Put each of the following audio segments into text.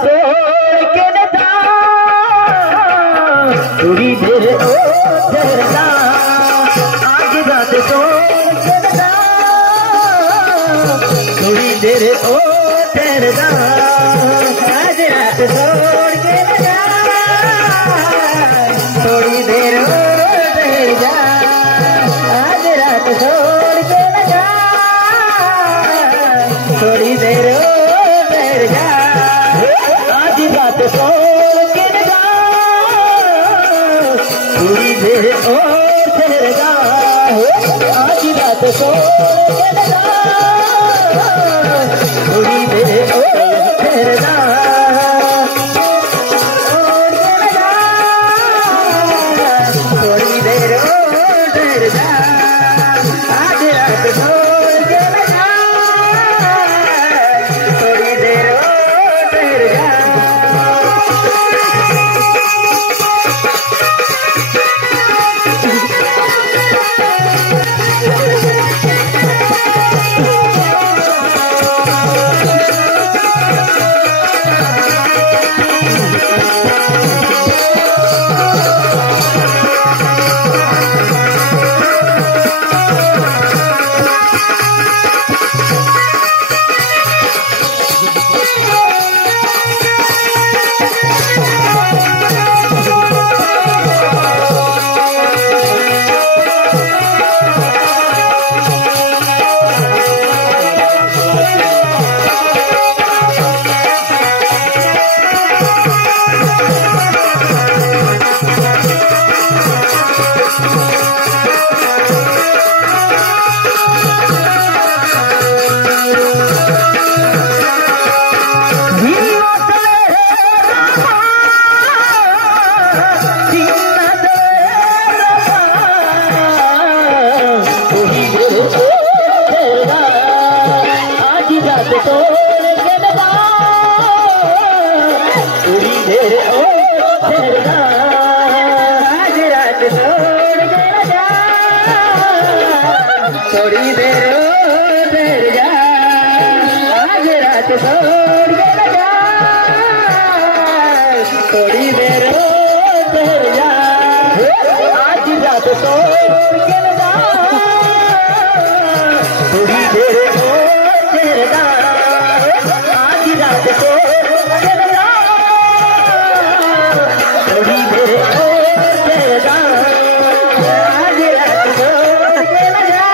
सोड़ के नदा थोड़ी देर ओ ठहरना आज रात सोड़ के नदा थोड़ी देर ओ ठहरना आज रात सोड़ के नदा थोड़ी देर ओ ठहर जा आज रात छोड़ के न जा थोड़ी देर ओ ठहर जा आज रात छोड़ के न जा थोड़ी देर ओ ठहर जा आज रात छोड़ के न जा थोड़ी देर ओ ठहर जा थोड़ी देर ओ ठहर जा आज रात छोड़ के न जा थोड़ी देर ओ ठहर जा थोड़ी देर ओ ठहर जा आज रात छोड़ के न जा थोड़ी देर ओ ठहर जा आज रात छोड़ के न जा थोड़ी देर ओ ठहर जा आज रात छोड़ के न जा थोड़ी देर ओ ठहर जा आज रात छोड़ के न जा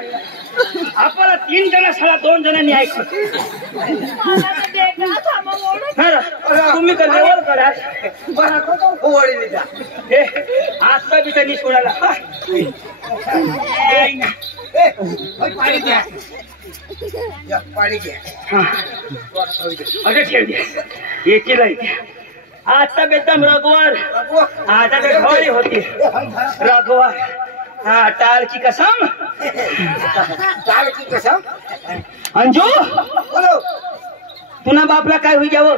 आपल्याला 3 जण साला 2 जणांनी ऐकलं तुम्ही तर लेवल करा आता बी त्यांनी कोणाला पाणी द्या पाणी घ्या अगं ठेव द्या एकीला आता बेदम रघुवर आता ते घोडी होती रघुवर हाँ टाल की कसम टाल की कसम अंजू बोलो पुन्हा बापला काय होई जावं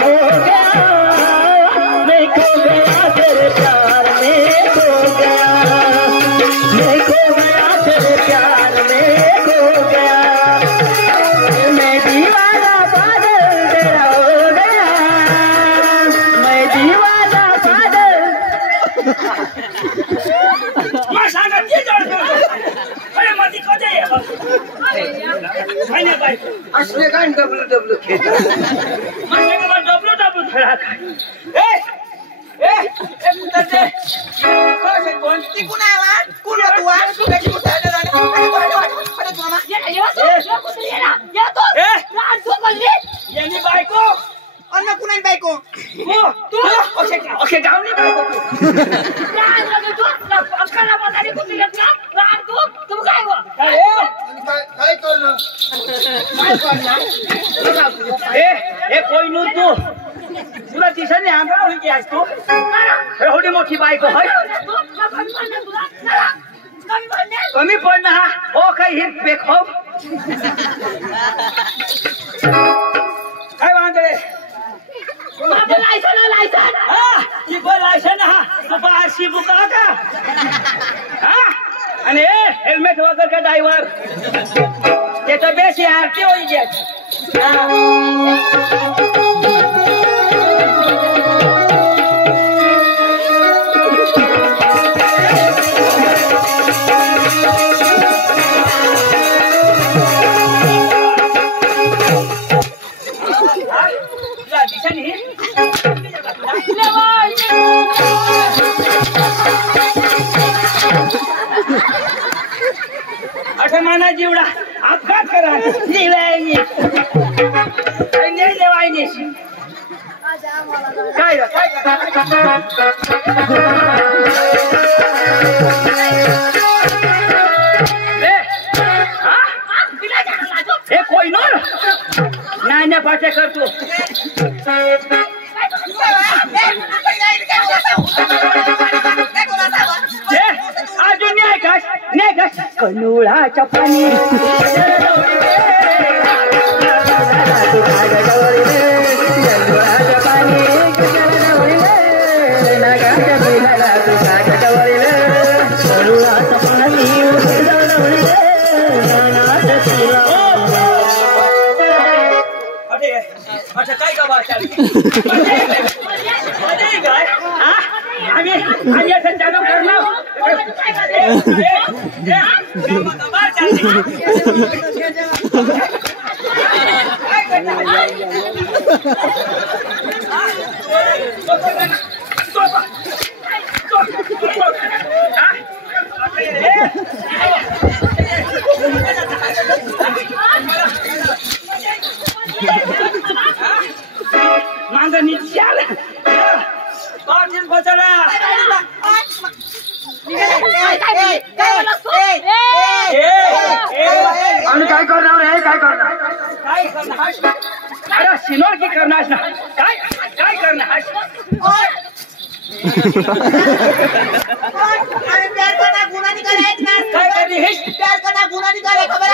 हो बायको असले काय डब्ल्यू डब्ल्यू खेळ म्हणजे मला डब्ल्यू डब्ल्यू खेळा काय पुतरचे कोण ती कुणाला कुणा तू त्याची कुठायला जाणे यांनी बायको अन्न कुणाची बायको तू असे गावनी बायको काय करणार कोई नू तू तुला दिसत आंबा होई आज तू एवढी मोठी बायको होय कमी पडणं हा हो काही हित पेक हो काय वांदळे लायसन हा तू आरसी बुक का आणि हेल्मेट वगैरे का ड्रायव्हर त्याचं बेस आरती होई माना जीवडा अपघात करा काय हे कोई नो नाण्या पाट्या करतो अजून नाही का कनुळाच्या पाणी अच्छा काय का बात आम्ही असं चालू करणार मांगणी चाल पाटील बचला आम्ही काय करणार आहे काय करणार अरे सिनोर की करणार ना काय काय करणार काय करनी है प्यार करना गुना निकाले खबर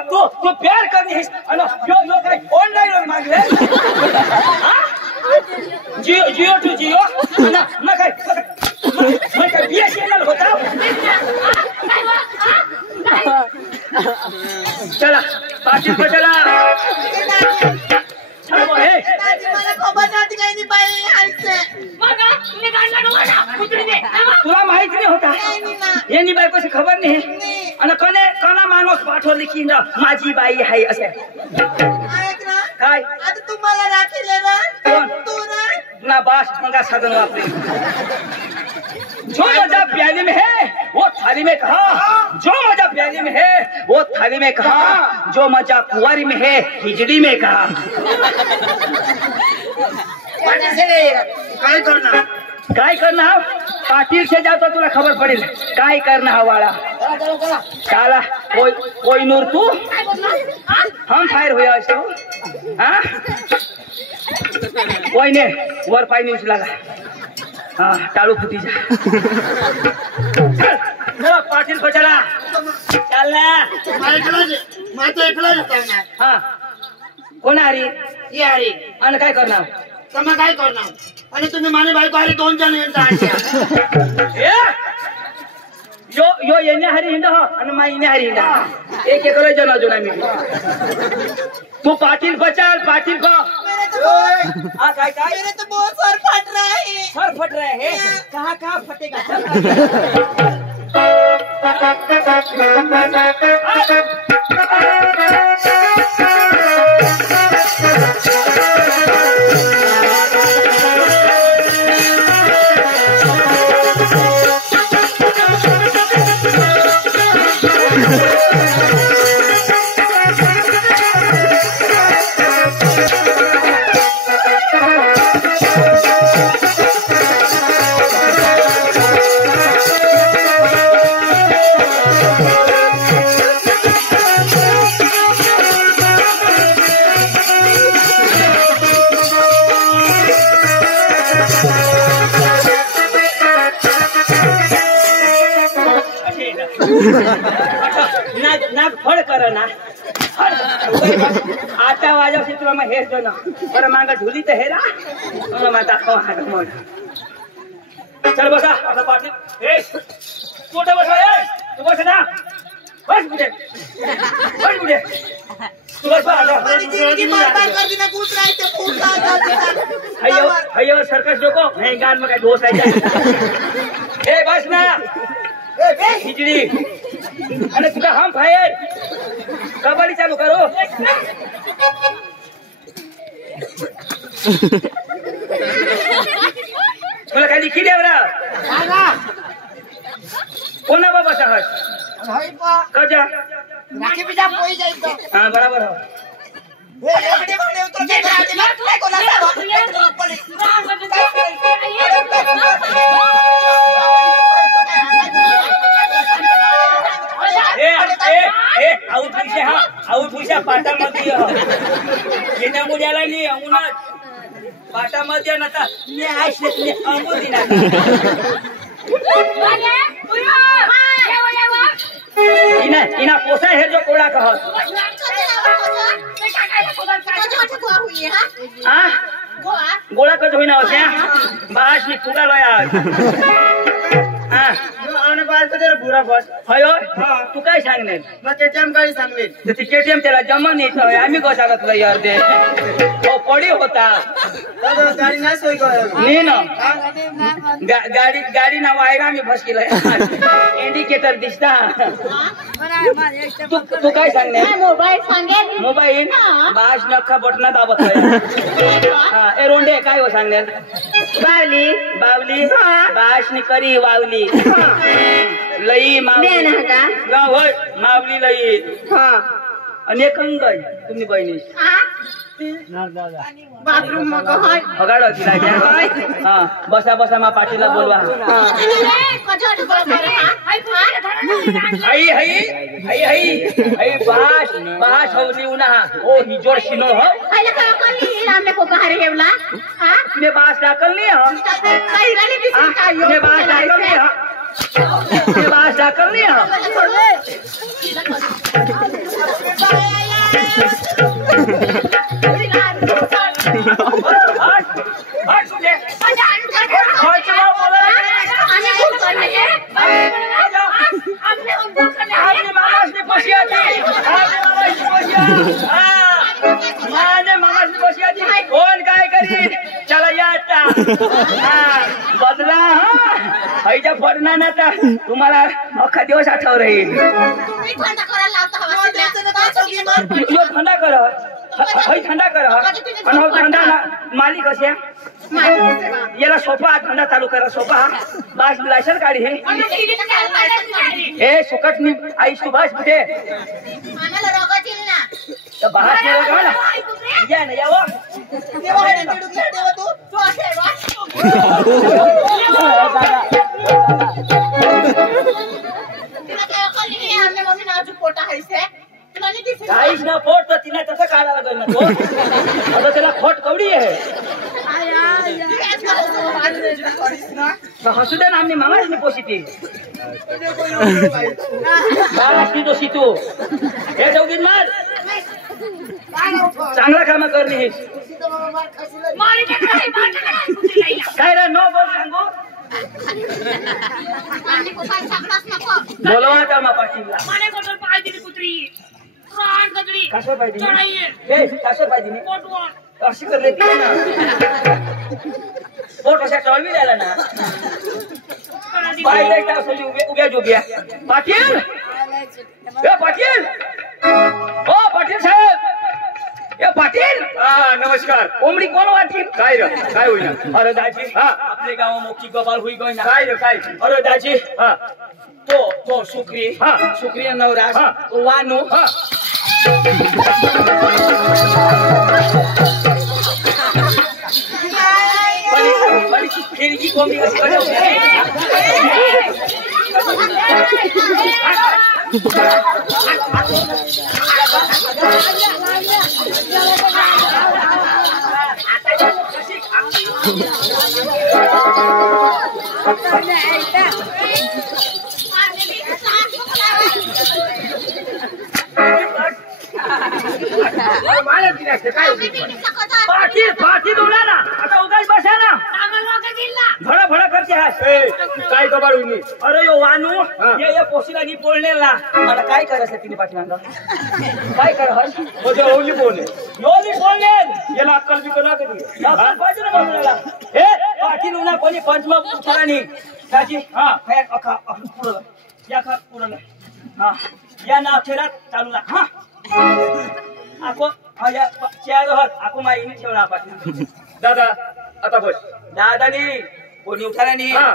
तू प्यार करनी है जो काय ऑनलाइन मागले जियो टू जियो ना काय बीएसएनएल होता चला पाटील को चला खबर नव्हती काही नाही बाई तुला माहित नाही होता यांनी बायकोची खबर नाही आणि कोणा माणूस पाठवली की माझी बाई आहे असे काय आता तुम्हाला राखीले ना कोण तू ना बास मंगा साधन वापरे जो मजा प्याली में है वो थाली में कहा जो मजा प्याली में है वो थाली में कहा जो मजा कुंवारी में है खिचड़ी में कहा काय करणार पाटील से जातो तुला खबर पडेल काय करणार वाला काला कोई नूर तू हम फायर हुआ तू हाँ कोई ने वर पाई नहीं लगा हाँ टालू फुटी जा चल पाटील को चला चल ना हाँ कोण हरी ये हरी आणि काय करणार तुम्ही काय करणार आणि तुम्ही माने बायको हरी 2 जण यो येणे हरी हिंड हो आणि मा इने हरी हिंड एक एक जना जना मी तू पाटिल बचाल पाटिल को हाँ काय काय मेरे तो बहुत सर फट रहा है सर फट रहे हैं कहाँ कहाँ फटेगा आजा से तुला मैं हेर दो ना पर मांगा झूली तो हेरा ना मैं दाखव हां मोड चल बसा आता पाटी ए छोटा बसा ए तू बस ना बस बुडे तू बस आजा जिंदगी बर्बाद कर दी ना कूद रहा है तो फूट अयो अयो सर्कस जोको मैं गान में का दोस्त है ए बस ना ए खिचड़ी अरे तुका हम फायर कबड्डी चालू करो मला काय लिखी देवरा कोणा बाबा साहब हाय पा कजा राखी पिजा पोई जाई तो हां बराबर हो ए बड़े बड़े उतर के आते ना तू कोना सा आउट हुईशा पाटा मध्ये येण्या मुल्याला नाही उन्हा पाटा मध्ये नका मी आशले अमोदी ना इना पोसा है जो कोड़ा कह हां गोळा कज होईना होत्या बास मी फुगा लया हां आने बाल कदर बुरा बस हयो तू काय सांगणार मग केटीएम गाडी सांगले तर ती केटीएम त्याला जमा नाही तर आम्ही कसा तुला यार दे तो पडी होता दादा गाडी नाही सोय कर नाही ना गाडी नाव आहे का आम्ही फसकिला इंडिकेटर दिसता तू काय सांगणार मोबाईल सांगेल मोबाईल बास नखा बटना दाबत आहे हां ए रोंडे काय हो सांगणार बावली बास नि करी वावली लई मावली होय मावली लई अनेक अंग तुम्ही बहिणी बाथरूम मग होय बघाड तिला हां बसा बसा मा पाटीला बोलवा हाई हाई हाई हाई हाई बास हवली उना ओ हिजोड शिनो हो आले का कोणी आमले को बाहेर येवला हां तुने बास दाखल नाही हो काही राणी दिसत काय तुने बास दाखल नाही हो तुने बास दाखल नाही हो कोण काय करीन चला या आता बदला हायच्या पडणार ना तर तुम्हाला अख्खा दिवस आठव राहील थंड करायला लावता हवा थंडा कर थंडा कर थंडा मालिक असे याला सोपा थंडा चालू करा सोपा बास लायसन काढी हे सुकट मी आई सुभाष कुठे बाहेर या ना यावं काहीच ना फोट तर तिने तसं काढायला लागेल ना तो आता त्याला खोट कवडी आहे हसू दे ना आम्ही मामाच नाही पोषिती बाळाशी तो शितू हे चौकीत मार चांगला काम करणे हे काय रे नो बोल सांगू बोलवा त्या मा पाटीलला कसं पाहिजे हे कसं पाहिजे अशी करले ती ना पोट अशा टॉलवी द्यायला ना पाहिजे का सोली उभ्या जोग्या पाटील ए पाटील ओ पाटील साहेब ए पाटील नमस्कार कोंबडी कोण वाटील काय रे काय होईना अरे दाजी हा आपले गाव मोठी गबाल हुई गई ना काय रे काय अरे दाजी हा तो सुक्री हा सुक्री नवरास हा तो वानू हा बड़ी फिरकी कोंबडी कशी बजावते अरे मला ती नसते काय होती पण? पाठी डोला ना आता उगाच बसा ना भडा भडा करते हाय काय कबाड होईल अरे यो वानू ये पोशीला नी पोळणेला मला काय करायचं तिने पाठीमांगा काय कर माझं ओली बोल योली पोळणे याला अक्कल बी करा कधी पाहिजे ना बोलण्याला हे पाठी लुना कोणी पंचम उठारानी दाजी हा फॅन अखा पुरला या खा पुरला हा या ना फेरात चालू ना हा आको या चार हात आको माईने ठेवला पाठी दादा आता बस दादानी कोणी उठारा नाही हा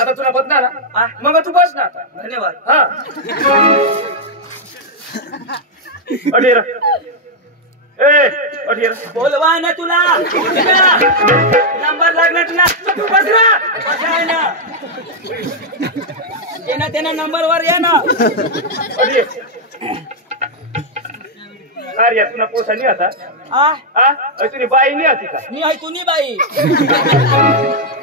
आता तुला बदना ना मग तू बस ना आता धन्यवाद हा अडीर ए अडीर बोलवा ना तुला नंबर लागणार तुला तू बसला बसाय ना तेना नंबर वर या ना अडीर कार्य तुला पोसा नाही आता तुझी बाई नाही आती का मी आहे तुनी बाई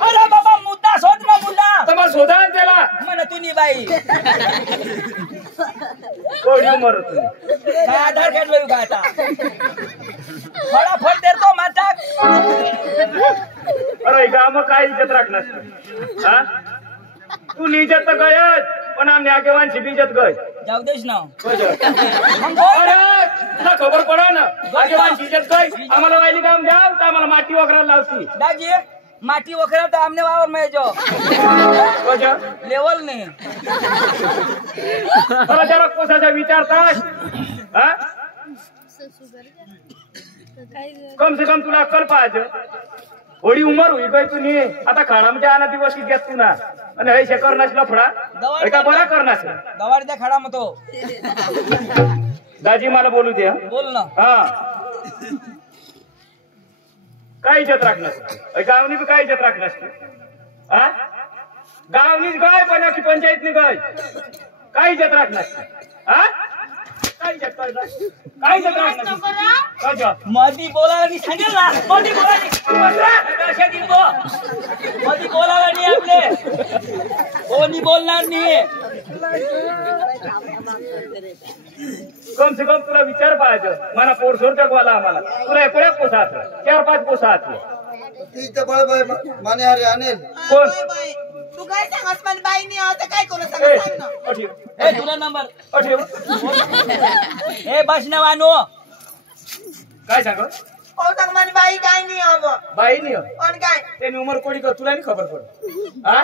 अरे बाबा मुद्दा शोध ना मुद्दा तर मग शोधा त्याला म्हण तुनी बाई कोणी उमर तुम्ही काय आधार कार्ड लिहू का आता फटाफट देतो माता अरे गाव काय इज्जत राखणार हा तू इज्जत तर गयच पण आम्ही आगेवानची इज्जत गय जाऊ देश ना अरे तुला खबर पडा ना आगेवानची इज्जत गय आम्हाला वाहिली काम द्याव तर आम्हाला माती वगैरे लावती दाजी माटी वखरा तर आमने वावर में जो लेवल नहीं मला जरा कोसाचा विचारतास हा कम से कम तुला अक्कल पाहिजे थोडी उमर होई गई तुनी आता खाडामध्ये आना दिवस की घेत तू ना आणि हे करणास लफडा एका बरा करणास गवार द्या खडा मतो दाजी मला बोलू दे बोल ना हा काय इज्जत राखणार गावनी बी काय इज्जत राखणार हा गावनीच गाय पण की पंचायतनी गाय काय इज्जत राखणार हा काय इज्जत करणार काय इज्जत राखणार मधी बोलायला नाही सांगेल ना मधी बोलायला नाही आपले कोणी बोलणार नाही कम से कम तुला विचार पाहिजे मला पोरसोर जगवाला आम्हाला तुला एकोड्या पोसात 4-5 पोसात माने अरे अनिल कोण तू काय सांगस पण बाई नाही आता काय करू सांग ना ए तुला नंबर ए बस ना वानो काय सांग ओ सांग मन बाई काय नाही हवं बाई नाही पण काय त्यानी उमर कोणी कर तुला नाही खबर पड हा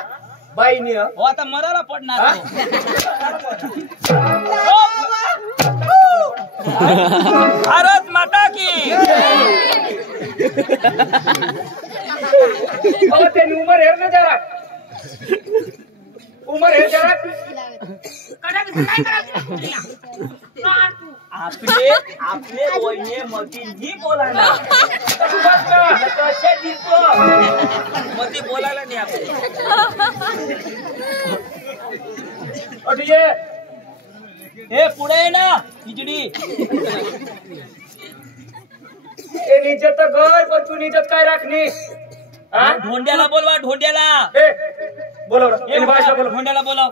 बाई नाही हो आता मराला पडणार भारत माता की त्यानी उमर हेर ना जरा उमर हेर जरा आपले आपले वहिने मती नाही बोलायला कसे दिसतो मती बोलायला नाही आपले अठीये हे पुढे ना खिचडी ए निजत गय पण तू निजत काय राखणी हा ढोंड्याला बोलवा ढोंड्याला ए बोलव रे भाषा बोलव ढोंड्याला बोलव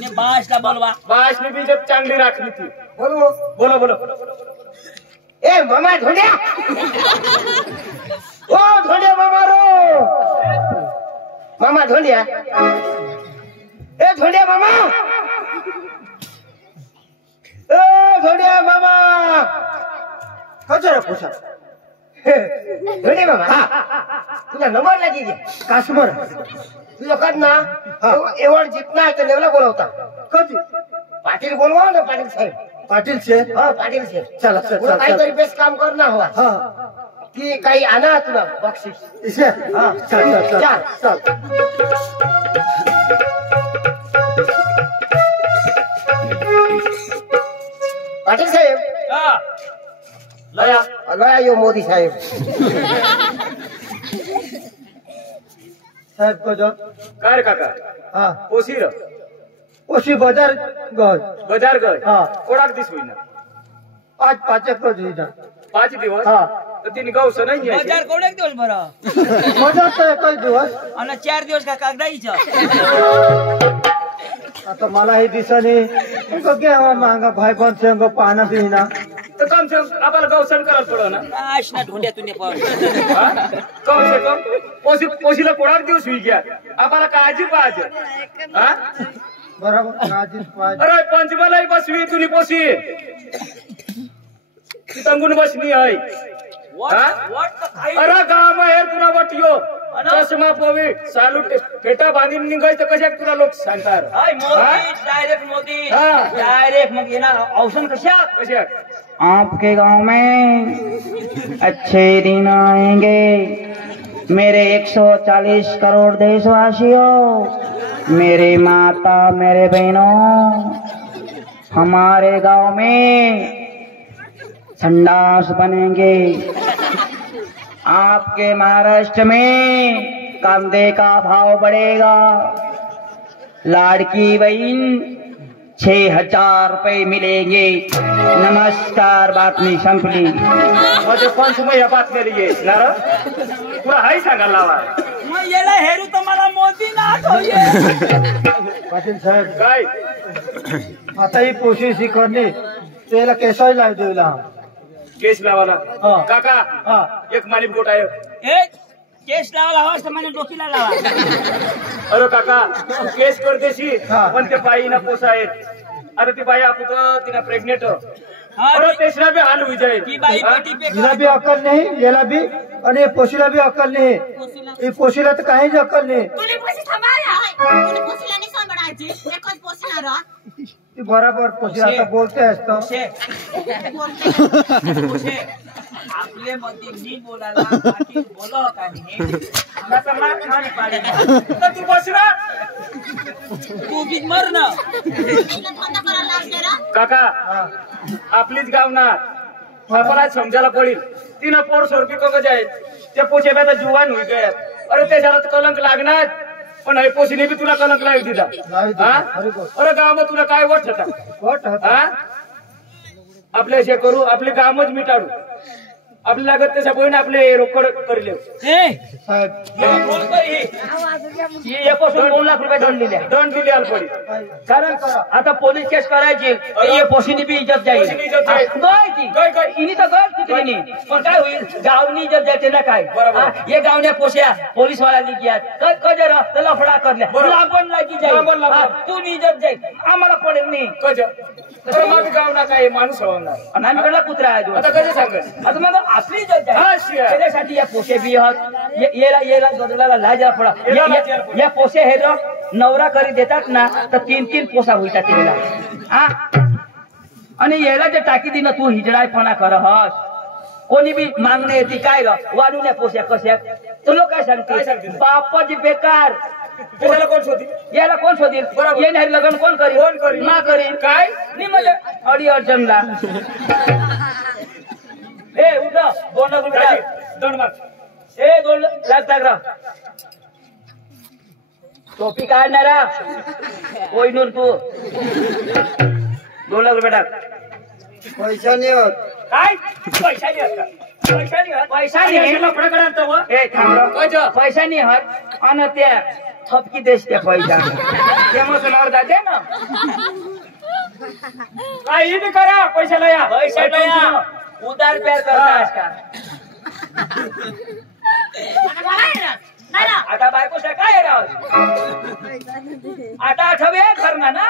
ने बासला बोलवा भाषणी बी जब चांगली राखली ती बोलवो बोलो बोलो ए मामा धोंड्या ओ धोंड्या मामा रो मामा धोंड्या ए धोंड्या मामा ए धोंड्या मामा कचरा पोसा धोंड्या मामा तुला नंबर लागी गे काश्मीर तुझं कद ना एवढ जितना आहे लेवला बोलवता कधी पाटील बोलवा ना पाटील साहेब पाटील से हाँ पाटील से चला चला काहीतरी बेस्ट काम करना हुआ हाँ कि काही आना तुला बक्षीस इसे हाँ चल चल चल चल पाटील साहेब हा लया लया यो मोदी साहेब साहेब को जो काय रे काका हाँ पोसीर उसी बाजार गए बाजार गय हा. कोडाक दिस होईना 5 को दीदा 5 दिवस हाँ तर तिने गावस नाही आहे बाजार कोण एक दिवस बरं मजा तो एकच दिवस आणि 4 दिवस का कागदाईचं आता मला हे दिसणे उनको क्या हुआ महंगा भाई बहन से उनको पाना पीना तर कम से कम आपल्याला गौसण करायला पडो ना ना ढोंड्यातून ये पाहून. हा? कम से कम पोशीला कोणाक दिवस होई गया आपल्याला काळजी पाहिजे हा बरोबर काळजीच पाहिजे. अरे पंचमलाई बसवी तुम्ही पोशी तंगून बसली आहे हा? अरे गाव आहे तुला वाटियो चष्मा पोवी चालू फेटा बांधून निघायचं कशाक तुला लोक सांगतात डायरेक्ट मोदी हा. डायरेक्ट मग येणार औषध कशाक कशाक आपके गांव में अच्छे दिन आएंगे मेरे 140 करोड़ देशवासियों, मेरे माता मेरे बहनों, हमारे गांव में संडास बनेंगे। आपके महाराष्ट्र में कांदे का भाव बढ़ेगा, लाड़की बहन 6,000 रुपये मिलेंगे। नमस्कार, बातमी संपली। म्हणजे पंचमय या बातम्या ये नार तुला हाय सांगायला लावा मग याला हेरू तर मला मोदी ना आठवले. पाटील साहेब काय आता ही पोशी करणे त्याला केसाय लाव देऊला. केस लावाला हा. काका हा. एक मालिक गोट आहे ए केस लावा लावा मला डोकीला लावा. अरे काका केस करतेशी हा. पण ते बाई ना पोसा आहेत. अरे ती बाई आपण तिला प्रेग्नेंट हा, अरे तेसरा बी हाल होई जाए ती बाई हा? पेटी पे हिला बी अक्कल नाही, याला बी, आणि पोशीला बी अक्कल नाही. ही पोशीला तर काहीच अक्कल नाही. तुला पोशी थांबाया तुला पोशीला नाही सांभाळायची एकच पोसणार ती बरोबर पोशी आता बोलते असतो. आपले मध्ये मी बोलायला पाटील बोलव का नाही आता मार खाणे पाडी तर तू बसला तू बी मर ना. काका आपलीच गाव ना आपल्याला समजायला पडेल तिनं पोर सोरपी कगज आहेत त्या पोचे आता जुवान होई गयात. अरे त्याच्याला तर कलंक लागणार पण हे पोशीने बी तुला कलंक लावू दिला लावू दिला. हा? अरे गो. अरे गाव तुला काय वाटत होता वाट होता. हा आपले असे करू आपले कामच मिटाडू आपले लागत त्याच्या बहीण आपले रोकड करले ए साहेब बोल कर ही एकोसून 2 लाख रुपये दंड दिले. दंड दिली आलपडी कारण आता पोलीस केस करायची ये पोशीनी बी इज्जत जाईल. पोशीनी इज्जत जाईल. गय गय. इनी तर गय कुत्रीनी पण काय होईल गावनी इज्जत जाते ना काय. बरोबर. हा, ये गावने पोस्या पोलीस वाला लिखियात कजर लफडा करल्या बरोबर. लांबण लागी जाईल. लांबण लागलं. हा, तू इज्जत जाईल आम्हाला पडेल नाही. कज तर मग गाव ना काय माणूस हवणार आणि आम्ही कडला कुत्रा आहे आता कसं सांगत आता मग आपली इज्जत हा, जाईल. शिया. त्याच्यासाठी या पोसे बी आहात येला गदराला लाजा पडा येला लाजा पडा. या पोसे हे जो नवरा करी देतात ना तर 3 पोसा होईतात तिला. हा आणि याला जे टाकी दिन तू हिजडायपणा कर हस कोणी बी मागणे येते काय ग वाढून या पोस्या कशा तुला काय काय सांगते सांगते? बापाची बेकार. त्याला कोण शोधी याला कोण शोधील बरोबर. ये नाही लग्न कोण करील कोण करील? मा करील काय नाही म्हणजे अडी अडचणला. ए उठ 2 लाख रुपये राजी, टाक. दंड मार ए 2 लाख टाक रा टोपी काढणारा कोईनूर तू 2 लाख रुपये टाक. पैसा नाही होत. काय पैसा नाही आहेत का? पैसा नाही आहेत? पैसा आणि नाही. याला फरक राहतो व? ए थांब रा. कज पैसा नाही हात आणि त्या थपकी देश त्या पैसा ते मग जाते ना काही बी करा पैशाला या पैसा नाही हा. उदार प्यार करता आजकाल. आता बायको काय राव आता आठवे करना ना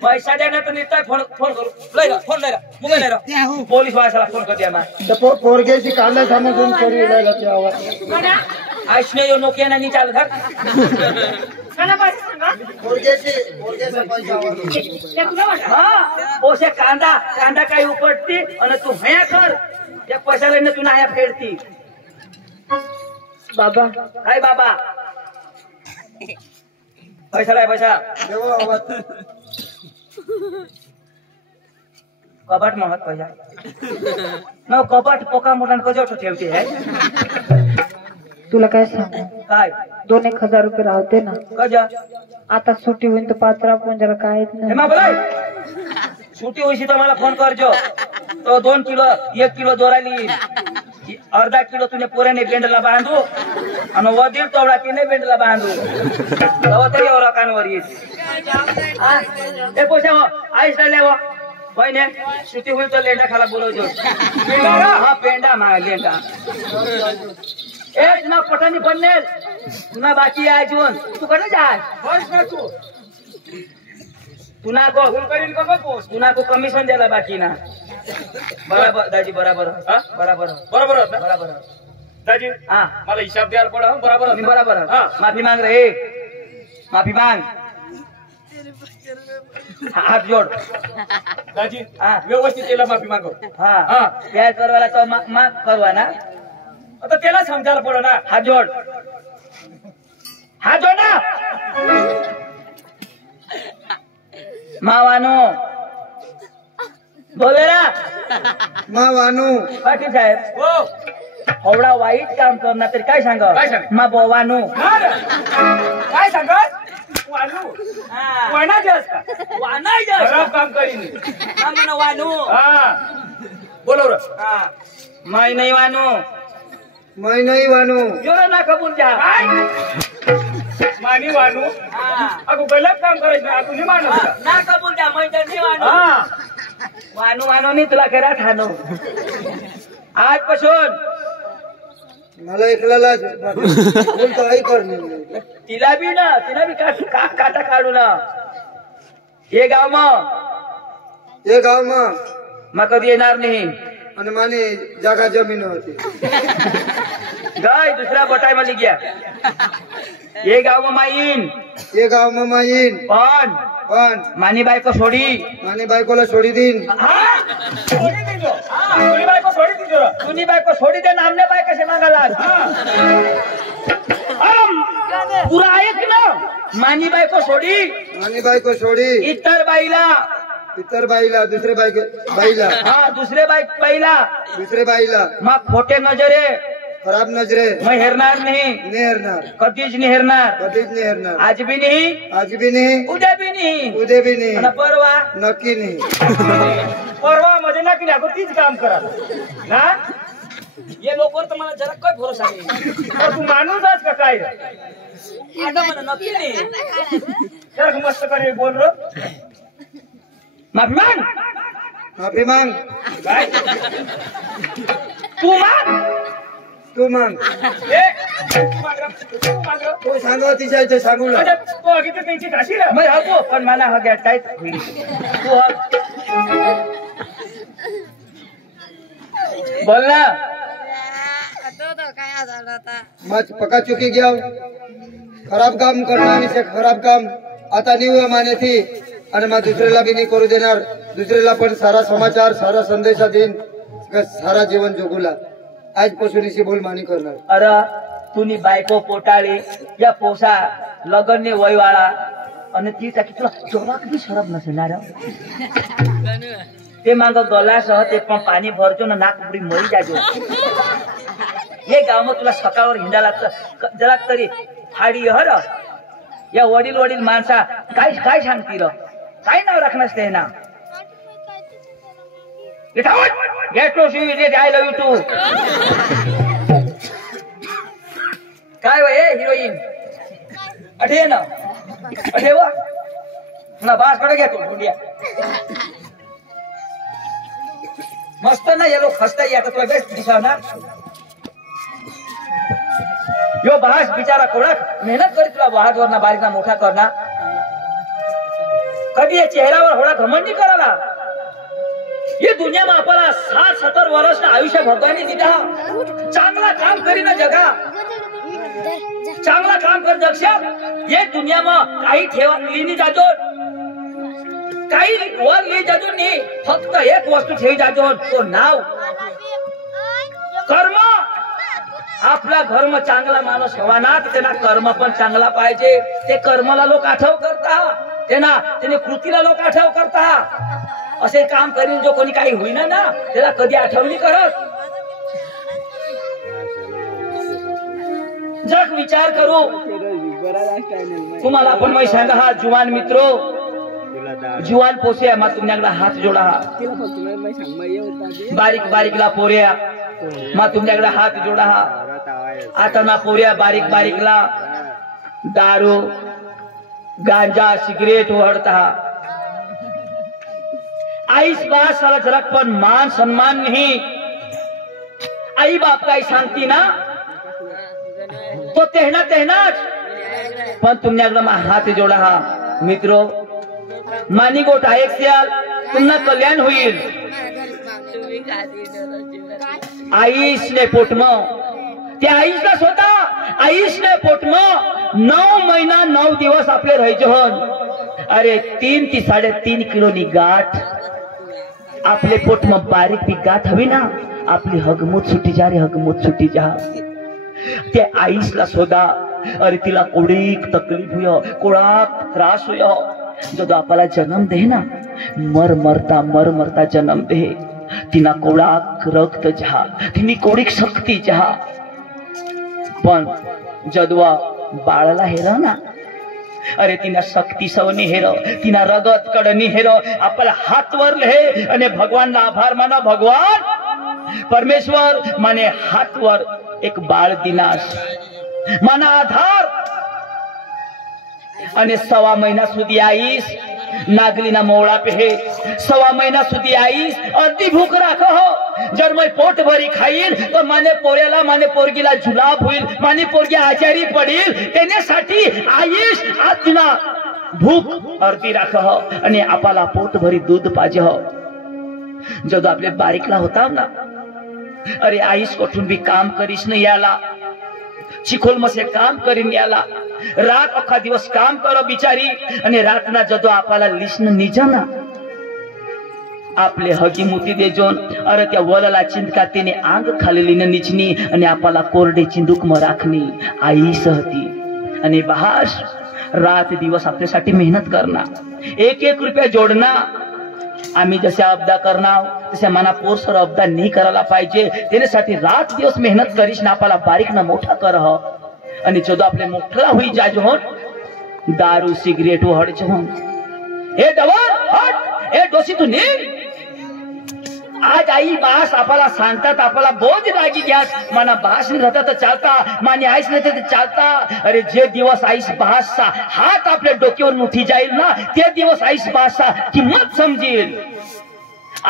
पैसा देणार तर निघताय फोन करू लय रा फोन लय रा मोबाईल लय रा पोलीस वाल्याला फोन कर द्या ना. तर पोरगेची काढल्या समजून करी लागला ते आवाज. आईशने यो नोकियाना नी चाल घर पोरगेचा पैसा आवाज. हा पोसे कांदा काही उपटती आणि तू हया कर त्या पैशाला न तू नाया फेडती. बाबा काय बाबा पैसा काय पैसा देवा आवाज. कपाट महत पैसा न कपाट पोका मोठा कजोट ठेवते आहे तुला काय सांगू काय 2-1 रुपये राहते ना कज आता सुट्टी होईल तर 5 काय हेमा बोलाय सुटी होईशी तर मला फोन करजो तो 2 किलो 1 किलो दोराली अर्धा किलो तुझ्या पोऱ्याने बेंडला बांधू आणि वदील तोडा तिने बेंडला बांधू तेव्हा तरी कानवर येईल. ए पोशा हो आईस राहिल्या बहिणी श्रुती होईल तर लेंडा खाला बोलवतो हा पेंडा मा लेंडा ए तुला पठाणी बनेल तुला बाकी आहे अजून तू कडे जाय बस ना तू तुला को फोन करीन का पोस्ट तुला को कमिशन द्यायला बाकी ना बराबर दाजी बराबर हा? बराबर बरोबर होत ना बराबर दाजी हा मला हिसाब द्यायला पडा बरोबर होत मी ना? बराबर हा माफी मांग रे माफी मांग हात जोड दाजी हा. व्यवस्थित त्याला माफी मागव हा हा. प्यार करवाला तो माग करवा ना आता त्याला समजायला पडा ना हात जोड हात जोड ना मावानो बोले ना मावानू पाटील साहेब हो एवढा वाईट काम करणार तरी काय सांग काय सांग? मा बोवानू हा रे. काय सांगत वानू वाना जास्त का वानाय खराब काम करीन वानू हा बोलव रे माय नाही वानू मै नाही वानू एवढं ना कबूल जा काय मानी वानू अगो गलत काम करायचं ना तुम्ही मानू का? ना कबूल जा मै तर नाही वानू हा वानू वानू नाही तुला करा ठाणू आजपासून मला एकल्याला बोलतो आई करणे तिला बी काटा काढू ना हे गाव हे गाव मग कधी येणार नाही आणि माने जागा जमीन होती गाय दुसऱ्या बटाय मध्ये घ्या हे गाव माईन हे गाव मग येईन पण मानी बायको सोडी माने बायकोला सोडी देईन सोडी दिलो तुम्ही बायको सोडी दिलो रे. तुनी बायको सोडी दे नामने बाय कसे मागाला पुरा ऐक ना मानी बायको सोडी माने बायको सोडी इतर बाईला इतर बाईला दुसरे बाईला हा दुसरे बाईला दुसरे बाईला मग खोटे नजरे खराब नजरे मग हेरणार नाही नेहरणार कधीच नाही हेरणार कधीच नेहरणार आज बी नाही आज बी नाही उद्या बी नाही उद्या बी नाही आणि परवा नक्की नाही परवा मध्ये ना की नाही अगो तीच काम करा ना ये लोकवर तर मला जरा काय भरोसा नाही तर तू माणूस आहेस का काय आता म्हणा नक्की नाही जरा मस्त करे बोल रो माफी माग माफी मांग काय तू माग तू मांग ए तू माग रे. तो सांगा तिच्या सांगू ना म्हणजे तू अगित त्यांची घाशी रे मैं हगो पण मला हा घ्या टाईट होईल तू हग बोल ना काय झालं आता मग पका चुकी गया खराब काम करणार से खराब काम आता नहीं हुआ माने थी आणि मग दुसऱ्याला बी नाही करू देणार दुसऱ्याला पण सारा समाचार सारा संदेशा देईन सारा जीवन जगूला आजपासून इशी बोल मानी करणार अरे तुनी बायको पोटाळी या पोसा लगनने वयवाळा आणि ती टाकी तुला जोराक बी शरम नसेल ना रे ते माग गलासह ते पण पाणी भरतो ना नाक पुढे मरी जाजो हे गाव मग तुला सकाळवर हिंडायला जरा तरी फाडी हर या वडील माणसा काय सांगतील काय नाव राखणार ते ना get I love you too काय वय हिरोईन अठे ना अठे वा ना बास कडे घेतो गुंडिया मस्त ना ये लोक हसता आता तुला बेस्ट दिसवणार यो बास बिचारा कोडक मेहनत करी तुला वाहतवर ना बारीक ना मोठा करना कधी या चेहऱ्यावर होडा घमंड नहीं कराला ये दुनिया में आपला 60-70 वर्ष ना आयुष्य भगवानी दिधा चांगला काम करी ना जगा चांगला काम कर दक्षा ये दुनिया में काही ठेवा लिनी जाजो काही वर ली जाजो नहीं फक्त एक वस्तू ठेवी जाजो तो नाव कर्म आपला धर्म चांगला माणूस हवा ना त्यांना कर्म पण चांगला पाहिजे ते कर्माला लोक आठव करता त्याने कृतीला लोक आठव करता असे काम करीन जो कोणी काही होईना ना त्याला कधी आठवणी करत जग विचार करू तुम्हाला पण मैं सांगा हा जुवान मित्रो जुवान पोसे मग तुमच्याकडे हात जोडा बारीक बारीकला पोऱ्या मग तुमच्याकडे हात जोडा आता ना पोऱ्या बारीक बारीकला दारू गांजा सिगरेट ओढता आईस बास साला जरा पण मान सम्मान नहीं। आई बाप का ही शांति ना तो तेहना तेहनाच पण तुमने अगला हाथ जोड़ा हा मित्रों मानी गोठा एक सियाल तुमना कल्याण होईल। आईसने पोटम त्या आईसला स्वतः आईसने पोटम 9 महिना 9 दिवस आपले राहायचे होन। अरे 3 ते 3.5 किलोनी गाठ आपले पोटम बारीक बी गाठ हवी ना आपली हगमूत सुटी जा रे हगमूत सुटी जा। त्या आईसला स्वतः अरे तिला कोडीक तकलीफ हुयो कोडाक त्रास हुयो जो आपला जन्म दे ना मर मरता जन्म दे तिना कोडाक रक्त जहा तिनी कोडीक शक्ती जहा पण जदवा बाळला हेर ना अरे तिना शक्ती सवनी हेर तिना रगत कडनी हेर आपला हात वर ले आणि भगवान आभार माना भगवान परमेश्वर माने हात वर एक बाळ दिनास माना आधार અને 1.5 મહિના સુધી આઈશ નાગલીના મોળા પહે 1.5 મહિના સુધી આઈશ અડધી ભૂખ રાખો જર મેં પોટ ભરી ખાઈલ તો મને પોરેલા મને પોરગીલા જુલાબ હોઈલ મને પોરગી આચારી પડીલ તેને साठी આઈશ આજના ભૂખ અડધી રાખો અને આપાલા પોટ ભરી दूध પાજે જો આપણે બારીકલા હોતા ના અરે આઈશ કોઠું બી કામ કરીશ ન યાલા चिखोल मसे काम करीन याला रात अख्खा दिवस काम करो बिचारी आणि रातना जदो आपाला लिस्न निजना आपले हगी मुती देजोन अरे त्या वलला चिंतका तिने आंग खालेलीने निचनी आणि आपाला कोरडे चिंदूक म राखनी आई सहती आणि बहाश रात दिवस आपल्यासाठी मेहनत करना 1-1 रुपया जोडना आम्ही जसे अब्दा करणार तसे मना पोरसर अब्दा नाही करायला पाहिजे त्यासाठी रात दिवस मेहनत करीश ना आपला बारीक ना मोठा कर आणि जो आपले मोठला होई जाजो हो दारू सिगरेट हडच हो हे डवर हट हे डोसी तू नी आज आई बास आपला सांगतात आपला बोझ लागी घ्या मना बास नाही राहता तर चालता माने आईस नाही तर चालता अरे जे दिवस आईस बासचा हात आपल्या डोक्यावर उठी जाईल ना ते दिवस आईस बासचा किंमत समजेल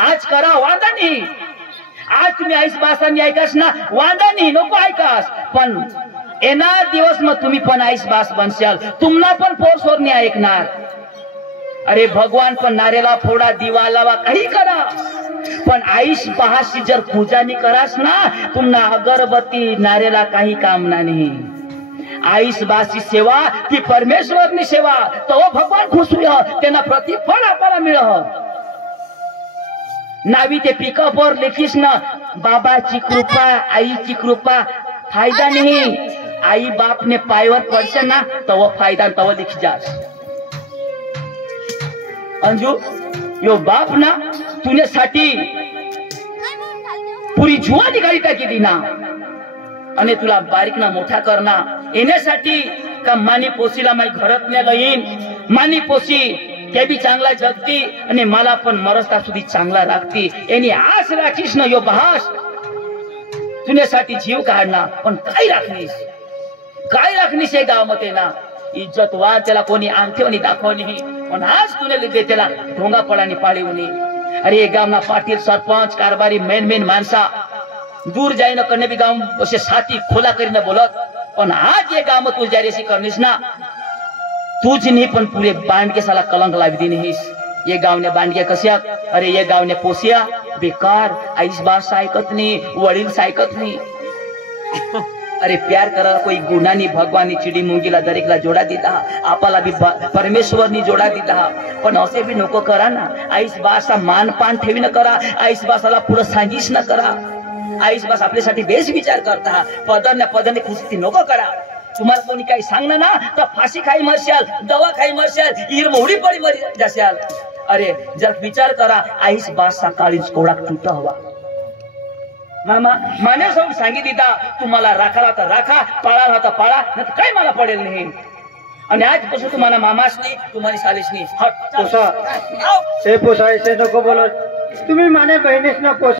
आज करा वादा नाही आज तुम्ही आईस बासांनी ऐकास ना वादा नाही नको ऐकास पण येणार दिवस मग तुम्ही पण आईस बास बनशाल तुम्हाला पण पोरसोर नाही ऐकणार अरे भगवान पण नारेला फोडा दिवा लावा काही करा पण आईस बाहाशी जर पूजा नहीं करास ना तुम्हाला अगरबत्ती नारेला काही काम ना नहीं आईस बासी सेवा ती परमेश्वरनी सेवा तो भगवान खुश हुआ तेना प्रतिफळ आपल्याला मिळ नावी ते पिकअप वर लिखीस ना बाबाची कृपा आईची कृपा फायदा नहीं आई बाप ने पायवर पडसे ना तो फायदा तो लिखी जास अंजू यो बाप ना तुने साठी पुरी जुवा निघाली टाकी ना आणि तुला बारीक ना मोठा करना येण्यासाठी का मानी पोसीला माई घरात ने लईन मानी पोसी ते बी चांगला जगती आणि मला पण मरस्ता सुधी चांगला राखती यानी आस राखीस ना यो बहास तुझ्यासाठी जीव काढना पण काय राखणीस हे गाव मध्ये ना इज्जत वा त्याला कोणी अंगठेवणी दाखवणी पण आज तुने लिखे त्याला ढोंगा पडानी पाळीवणी अरे ये गाव ना पाटील सरपंच कारभारी मेन माणसा दूर जाईन करणे बी गाव असे साथी खोला करीन बोलत पण आज ये गाव में तू जारेसी करनीस ना तुझ नहीं पण पूरे बांड के साला कलंक लावी दी नहीं ये गाव ने बांडग्या कस्या अरे ये गाव ने पोसिया बेकार आईस बास ऐकत नाही वडील ऐकत नाही अरे प्यार करा कोई गुना नहीं भगवान चिड़ी मुंगीला दरेकला जोड़ा दीता आपला भी परमेश्वर नी जोड़ा दीता पण असे भी नको करा ना आईस बासा मान पान ठेवी न करा आईस बासाला पुढे सांगीस न करा आईस बास आपल्यासाठी बेस विचार करता पदरने खुशी नको करा तुम्हाला कोणी काही सांगणं ना तर फाशी खाई मरशाल दवा खाई मरशाल ईर मोहडी पडी मरी जाशाल अरे जर विचार करा आईस बासा काळीच कोडा तुट हवा मामा माने सब सांगी दीदा तुम्हाला राखाला तर राखा पाळाला तर पाळा नाही काय मला पडेल नाही आणि आजपासून तुम्हाला मामास नाही तुम्हाला सालिस नाही पोसा से पोसा ऐसे नको बोलो तुम्ही माने बहिणीस ना पोसा